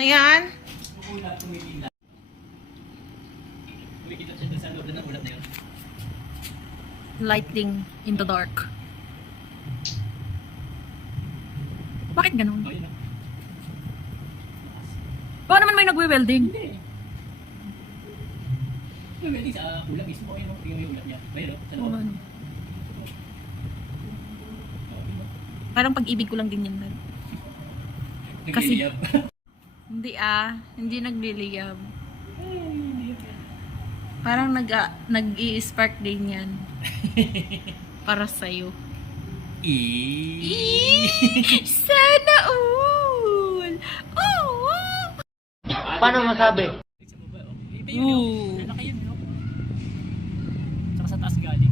Ayan. Ulap, kumikilap. Kumikilap siya sa loob ng ulap na yun. Lighting in the dark. Bakit ganun? Oh, yun o. Baka naman may nagwe-welding. Hindi. Yung welding sa ulap mismo. Ayun o, yung ulap niya. Ayun o, sa loob. Ano? Parang pag-ibig ko lang din yan. Kasi- Nagliliyab. Hindi hindi nagliliyab. Parang nag-i-spark din yan. Para sa'yo. Sana all! Oh! Paano masabi? Sa baba, oh. Iba yun, no? Lalaki yun, no? Saka sa taas galing.